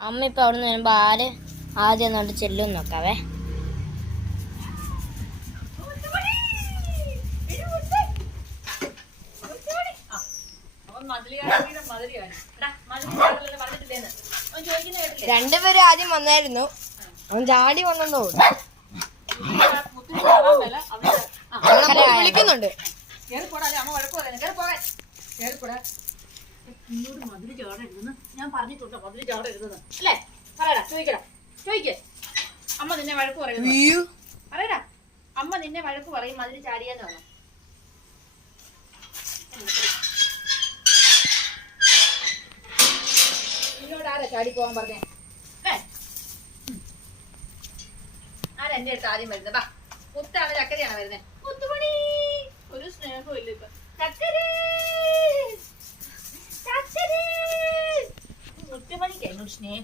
അമ്മ ഇപ്പൊ അവിടെ നിന്ന് വരുമ്പോ ആദ്യം എന്നിട്ട് ചെല്ലും നോക്കാവേ. രണ്ടുപേരും ആദ്യം വന്നായിരുന്നു, അവൻ ചാടി വന്നെന്നോ വിളിക്കുന്നുണ്ട്. ഞാൻ പറഞ്ഞിട്ടുണ്ട് മധുര ചാടരുതെന്ന് അല്ലേ? പറയടാ, ചോദിക്കടാ, ചോദിക്ക്. അമ്മ നിന്നെ വഴക്ക് പറയുന്നു. പറയടാ, അമ്മ നിന്നെ വഴക്ക് പറയും മധുര ചാടിയെന്ന് പറഞ്ഞു. നിന്നോട് ആരാ ചാടി പോകാൻ പറഞ്ഞേ? ആരാ എന്റെ അടുത്ത് ആദ്യം വരുന്നത്? ബാ, മുത്താണ് ചക്കരയാണ് വരുന്നത്. മുത്തുമണി, ഒരു സ്നേഹവും ഇല്ല ഇപ്പൊ. ചക്കര മുത്തുമണിക്ക് എന്നോട് സ്നേഹം.